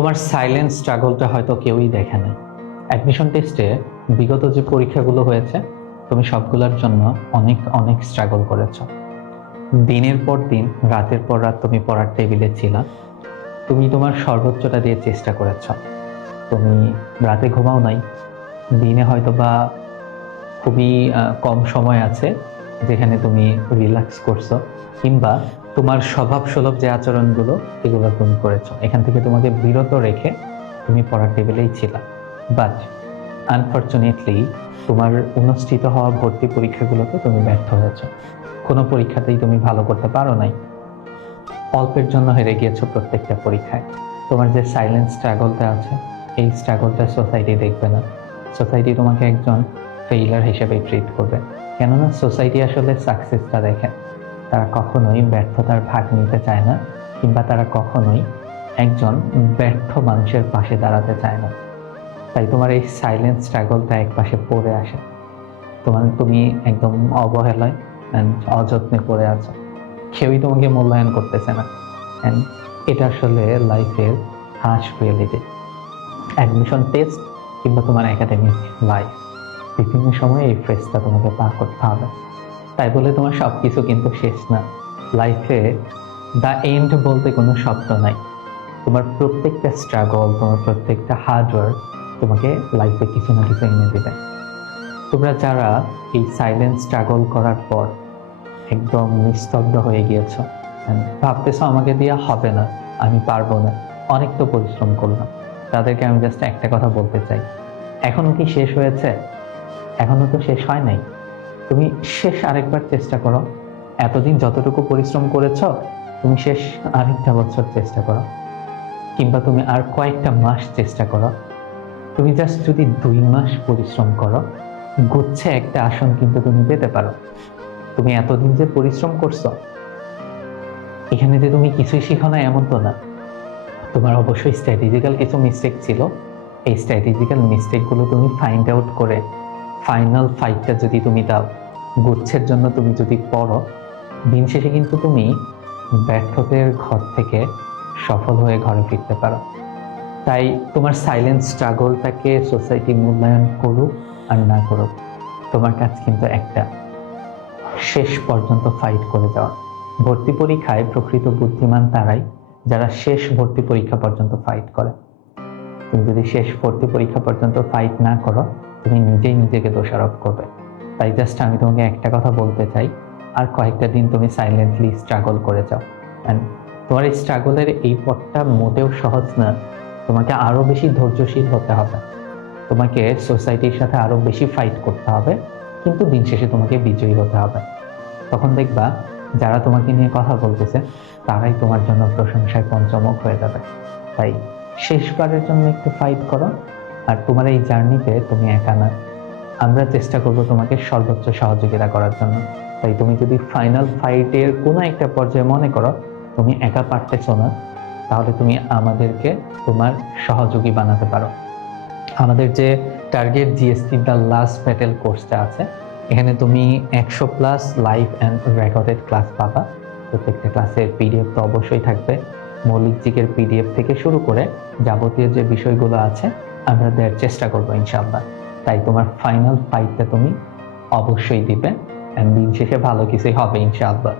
তোমার সাইলেন্ট স্ট্রাগলটা হয়তো কেউই দেখে না। অ্যাডমিশন টেস্টে বিগত যে পরীক্ষাগুলো হয়েছে, তুমি সবগুলোর জন্য অনেক অনেক স্ট্রাগল করেছো। দিনের পর দিন, রাতের পর রাত তুমি পড়ার টেবিলে ছিলা। তুমি তোমার সর্বোচ্চটা দিয়ে চেষ্টা করেছো। তুমি রাতে ঘুমাও নাই। দিনে হয়তো বা খুবই কম সময় আছে যেখানে তুমি রিল্যাক্স করছো, কিংবা তোমার স্বভাব সুলভ যে আচরণগুলো এগুলো তুমি করেছো। এখান থেকে তোমাকে বিরত রেখে তুমি পড়ার টেবিলেই ছিলা। বাট আনফর্চুনেটলি তোমার অনুষ্ঠিত হওয়া ভর্তি পরীক্ষাগুলোতে তুমি ব্যর্থ হয়েছো। কোনো পরীক্ষাতেই তুমি ভালো করতে পারো নাই। অল্পের জন্য হেরে গিয়েছো প্রত্যেকটা পরীক্ষায়। তোমার যে সাইলেন্ট স্ট্রাগলটা আছে, এই স্ট্রাগলটা সোসাইটি দেখবে না। সোসাইটি তোমাকে একজন ফেইলার হিসেবে ট্রিট করবে। কেননা সোসাইটি আসলে সাকসেসটা দেখে, তারা কখনোই ব্যর্থতার ভাগ নিতে চায় না, কিংবা তারা কখনোই একজন ব্যর্থ মানুষের পাশে দাঁড়াতে চায় না। তাই তোমার এই সাইলেন্ট স্ট্রাগলটা এক পাশে পড়ে আসে। তুমি একদম অবহেলায় অ্যান্ড অযত্নে পড়ে আছো। কেউই তোমাকে মূল্যায়ন করতেছে না। অ্যান্ড এটা আসলে লাইফের হার্শ রিয়েলিটি। অ্যাডমিশন টেস্ট কিংবা তোমার একাডেমিক লাইফ, বিভিন্ন সময়ে এই ফেজটা তোমাকে পার করতে হবে। তাই বলে তোমার সবকিছু কিন্তু শেষ না। লাইফে দ্য এন্ড বলতে কোনো শব্দ নাই। তোমার প্রত্যেকটা স্ট্রাগল, তোমার প্রত্যেকটা হার্ডওয়ার্ক তোমাকে লাইফে কিছু না কিছু এনে দেবে। তোমরা যারা এই সাইলেন্ট স্ট্রাগল করার পর একদম নিস্তব্ধ হয়ে গিয়েছো, ভাবতেছো আমাকে দিয়ে হবে না, আমি পারবো না, অনেক তো পরিশ্রম করলাম, তাদেরকে আমি জাস্ট একটা কথা বলতে চাই, এখনো কি শেষ হয়েছে? এখনো তো শেষ হয় নাই। তুমি শেষ আরেকবার চেষ্টা করো। এতদিন যতটুকু পরিশ্রম করেছ, তুমি শেষ আরেকটা বছর চেষ্টা করো, কিংবা তুমি আর কয়েকটা মাস চেষ্টা করো। তুমি জাস্ট যদি 2 মাস পরিশ্রম করো, গুচ্ছে একটা আসন কিন্তু তুমি পেতে পারো। তুমি এতদিন যে পরিশ্রম করছো, এখানে যে তুমি কিছুই শিখো না এমন তো না। তোমার অবশ্যই স্ট্র্যাটেজিক্যাল কিছু মিস্টেক ছিল। এই স্ট্র্যাটেজিক্যাল মিস্টেকগুলো তুমি ফাইন্ড আউট করে ফাইনাল ফাইটটা যদি তুমি দাও, গুচ্ছের জন্য তুমি যদি পড়ো, দিন শেষে কিন্তু তুমি ব্যর্থদের ঘর থেকে সফল হয়ে ঘরে ফিরতে পারো। তাই তোমার সাইলেন্ট স্ট্রাগলটাকে সোসাইটি মূল্যায়ন করুক আর না করুক, তোমার কাজ কিন্তু একটা, শেষ পর্যন্ত ফাইট করে যাওয়া। ভর্তি পরীক্ষায় প্রকৃত বুদ্ধিমান তারাই যারা শেষ ভর্তি পরীক্ষা পর্যন্ত ফাইট করে। তুমি যদি শেষ ভর্তি পরীক্ষা পর্যন্ত ফাইট না করো, তুমি নিজেই নিজেকে দোষারোপ করবে। তাই জাস্ট আমি তোমাকে একটা কথা বলতে চাই, আর কয়েকটা দিন তুমি সাইলেন্টলি স্ট্রাগল করে যাও। অ্যান্ড তোমার এই স্ট্রাগলের এই পথটা মোটেও সহজ না। তোমাকে আরো বেশি ধৈর্যশীল হতে হবে, তোমাকে সোসাইটির সাথে আরো বেশি ফাইট করতে হবে, কিন্তু দিন শেষে তোমাকে বিজয়ী হতে হবে। তখন দেখবা যারা তোমাকে নিয়ে কথা বলতেছে, তারাই তোমার জন্য প্রশংসায় পঞ্চমুখ হয়ে যাবে। তাই শেষবারের জন্য একটু ফাইট করো। আর তোমার এই জার্নিতে তুমি একা না, আমরা চেষ্টা করব তোমাকে সর্বোচ্চ সহযোগিতা করার জন্য। তাই তুমি যদি ফাইনাল ফাইটের কোনো একটা পর্যায়ে মনে করো তুমি একা পারতেছো না, তাহলে তুমি আমাদেরকে তোমার সহযোগী বানাতে পারো। আমাদের যে target GST the last battle কোর্সটা আছে, এখানে তুমি 100+ লাইভ অ্যান্ড রেকর্ডেড ক্লাস পাবা। প্রত্যেকটা ক্লাসের পিডিএফ তো অবশ্যই থাকবে। মৌলিক জিকের পিডিএফ থেকে শুরু করে যাবতীয় যে বিষয়গুলো আছে আমরা দেওয়ার চেষ্টা করবো ইনশাআল্লাহ। তাই তোমার ফাইনাল ফাইটটা তুমি অবশ্যই দিবে, দিন শেষে ভালো কিছুই হবে ইনশাআল্লাহ।